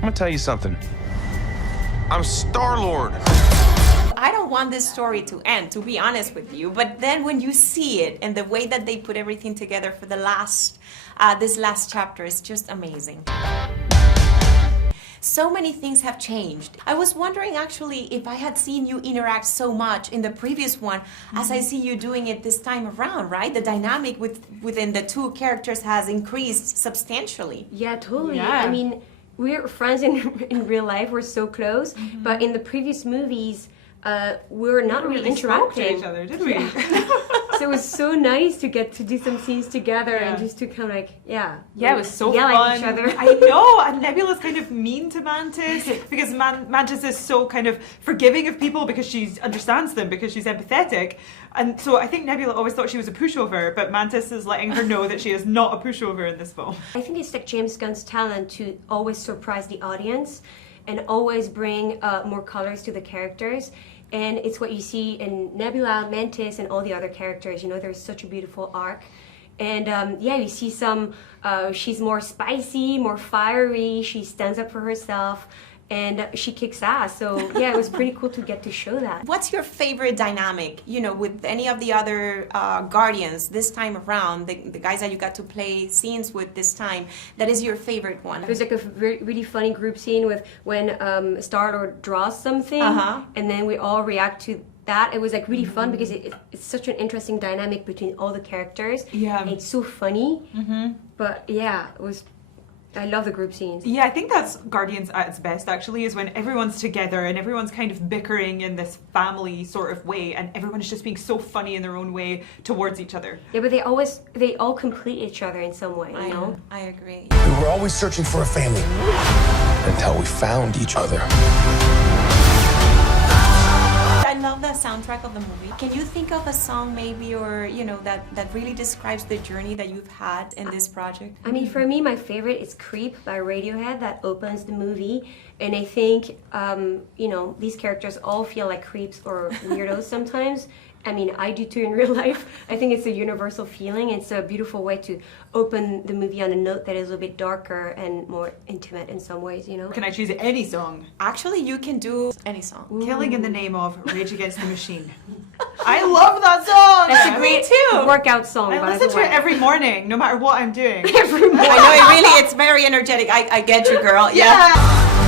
I'm gonna tell you something. I'm Star-Lord. I don't want this story to end, to be honest with you, but then when you see it and the way that they put everything together for the this last chapter is just amazing. So many things have changed. I was wondering actually if I had seen you interact so much in the previous one as I see you doing it this time around, right? The dynamic within the two characters has increased substantially. Yeah, totally. Yeah. I mean, we're friends in real life, we're so close, but in the previous movies, we were not really spoke to interacting. each other, did we? So it was so nice to get to do some scenes together Yeah. and just to kind of like, Yeah, it was so yell fun. at each other. I know, and Nebula's kind of mean to Mantis because Mantis is so kind of forgiving of people because she understands them, because she's empathetic. And so I think Nebula always thought she was a pushover, but Mantis is letting her know that she is not a pushover in this film. I think it's like James Gunn's talent to always surprise the audience and always bring more colors to the characters. And it's what you see in Nebula, Mantis, and all the other characters. You know, there's such a beautiful arc. And yeah, you see some, she's more spicy, more fiery, she stands up for herself, and she kicks ass. So yeah, it was pretty cool to get to show that. What's your favorite dynamic, you know, with any of the other Guardians this time around, the guys that you got to play scenes with this time, that is your favorite one? There's like a really funny group scene with when Star-Lord draws something, and then we all react to that. It was like really fun because it's such an interesting dynamic between all the characters. Yeah. And it's so funny. But yeah, I love the group scenes. Yeah, I think that's Guardians at its best, actually, is when everyone's together and everyone's kind of bickering in this family sort of way, and everyone's just being so funny in their own way towards each other. Yeah, but they all complete each other in some way, you know? I agree. We were always searching for a family until we found each other. I love the soundtrack of the movie. Can you think of a song maybe, or you know, that really describes the journey that you've had in this project? I mean, for me, my favorite is Creep by Radiohead that opens the movie. And I think, you know, these characters all feel like creeps or weirdos sometimes. I mean, I do too in real life. I think it's a universal feeling. It's a beautiful way to open the movie on a note that is a little bit darker and more intimate in some ways, you know? Can I choose any song? Actually, you can do any song. Killing in the Name of Rage Against the Machine. I love that song! That's a great too. workout song, I by listen the to way. it every morning, no matter what I'm doing. Every morning. I know, it's very energetic. I get you, girl. Yeah!